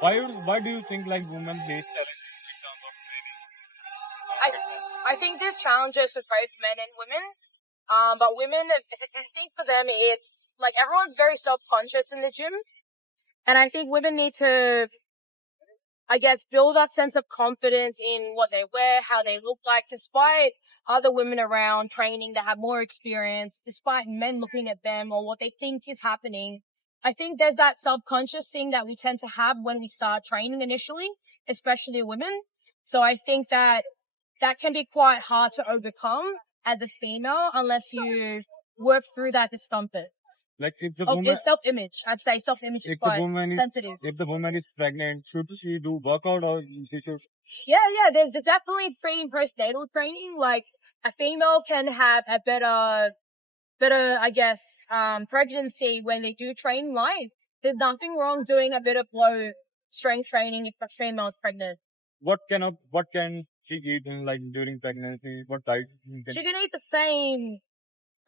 Why do you think like women face challenges in terms of training? I think there's challenges for both men and women. But women, I think for them, it's like everyone's very self-conscious in the gym. And I think women need to, I guess, build that sense of confidence in what they wear, how they look like, despite other women around training that have more experience, despite men looking at them or what they think is happening. I think there's that subconscious thing that we tend to have when we start training initially, especially women. So I think that can be quite hard to overcome as a female unless you work through that discomfort. Like if the Oh, woman it's self-image. I'd say self-image is if the quite woman is sensitive. if the woman is pregnant, should she do workout or she should Yeah. There's definitely pre and postnatal training. Like a female can have a better, I guess, pregnancy when they do train light. There's nothing wrong doing a bit of low strength training if a female is pregnant. what can she eat in like during pregnancy? What diet can She can eat the same,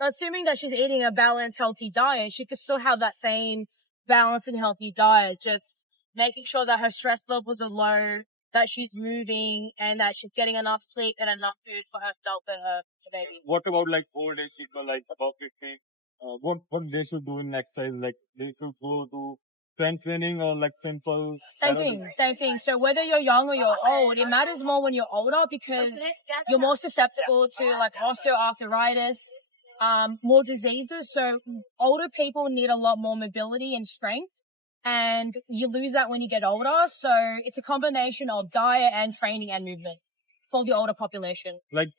assuming that she's eating a balanced, healthy diet. She could still have that same balanced and healthy diet, just making sure that her stress levels are low, that she's moving, and that she's getting enough sleep and enough food for herself and her baby. what about like old age people like above 50? What they should do in exercise? Like they should go to strength training or like simple Same thing. So whether you're young or you're old, it matters more when you're older because you're more susceptible to like osteoarthritis, more diseases. So older people need a lot more mobility and strength, and you lose that when you get older. So it's a combination of diet and training and movement for the older population. like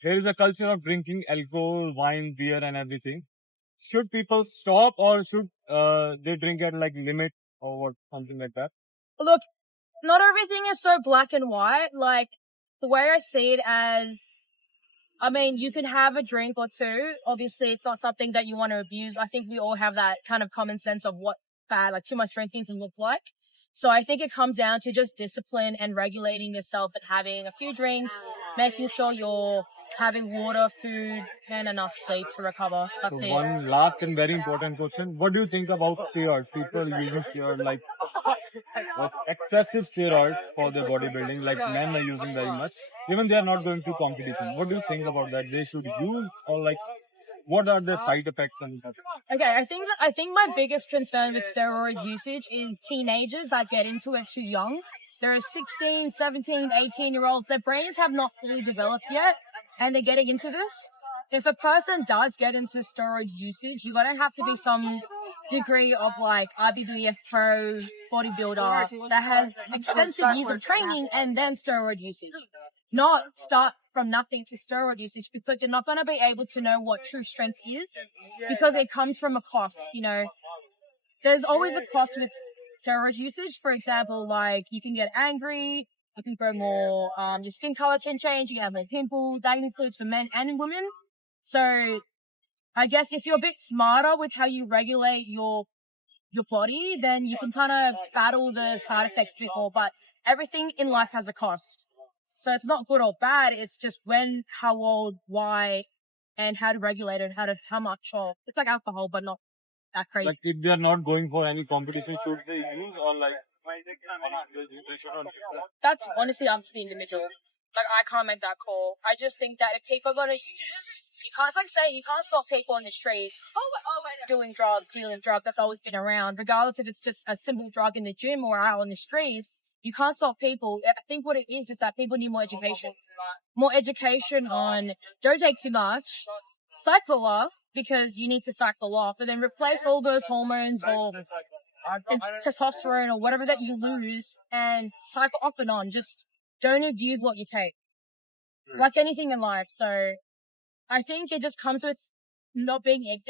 there is a culture of drinking alcohol, wine, beer, and everything. Should people stop or should they drink at like limit or what something like that? Look, not everything is so black and white. Like the way I see it as, I mean, you can have a drink or two. Obviously, it's not something that you want to abuse. I think we all have that kind of common sense of what bad, like too much drinking can look like. So I think it comes down to just discipline and regulating yourself and having a few drinks, making sure you're having water, food, and enough sleep to recover. That's So it. one last and very important question: what do you think about steroids? People using steroids like excessive steroids for their bodybuilding, like men are using very much. Even they are not going to competition. What do you think about that? They should use or like what are the side effects and that? Okay, I think my biggest concern with steroid usage is teenagers that get into it too young. There are 16, 17, 18-year-olds. Their brains have not fully developed yet, and they're getting into this. If a person does get into steroids usage, you're gonna have to be some degree of like IBBF pro bodybuilder that has extensive years of training and then steroid usage. Not start from nothing to steroid usage because you're not going to be able to know what true strength is because it comes from a cost, you know. There's always a cost with steroid usage. For example, like you can get angry, you can grow more, your skin color can change, you can have more pimples. That includes for men and women. So I guess if you're a bit smarter with how you regulate your body, then you can kind of battle the side effects before. But everything in life has a cost. So it's not good or bad. It's just when, how old, why, and how to regulate it, how much. Or it's like alcohol, but not that crazy. Like if they are not going for any competition, should they use or like they should not? That's honestly up to the individual. Like I can't make that call. I just think that if people are gonna use, you can't, it's like saying you can't stop people on the street doing drugs, dealing drugs. That's always been around, regardless if it's just a simple drug in the gym or out on the streets. You can't stop people. I think what it is that people need more education. More education on don't take too much, cycle off because you need to cycle off, but then replace all those hormones or testosterone or whatever that you lose and cycle off and on. Just don't abuse what you take. Like anything in life. So I think it just comes with not being ignorant.